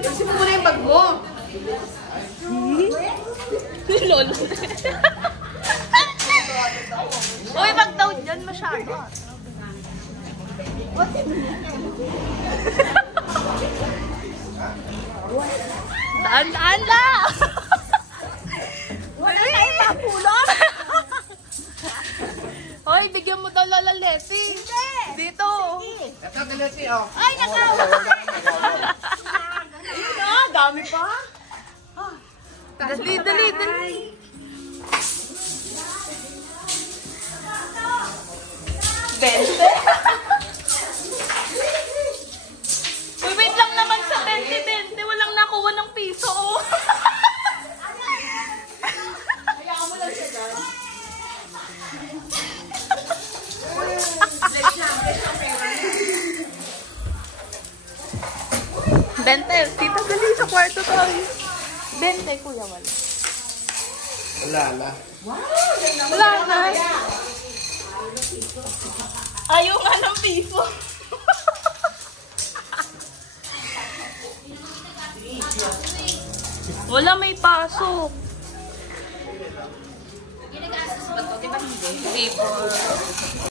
Kasi mo muna yung bag mo. Lolo. Uy, wag daw dyan masyado. Daan-daan lang! Wala tayong mapulong! Hoy, bigyan mo daw Lola Leti. Hindi! Dito. Ito, Leti, oh. Ay, nakawa! Ayun na, dami pa. Dali, dali, dali. Bente? Uy, wait lang naman sa 20-20. Walang nakuha ng piso, oh. Hayaan mo lang siya dyan. 20. Tita, dali sa kwarto tayo. 20, kuya, wala. Wala na. Wala na. Ayaw nga ng piso. Wala, may pasok. Ginagastos ba ito? Diba hindi? Paper.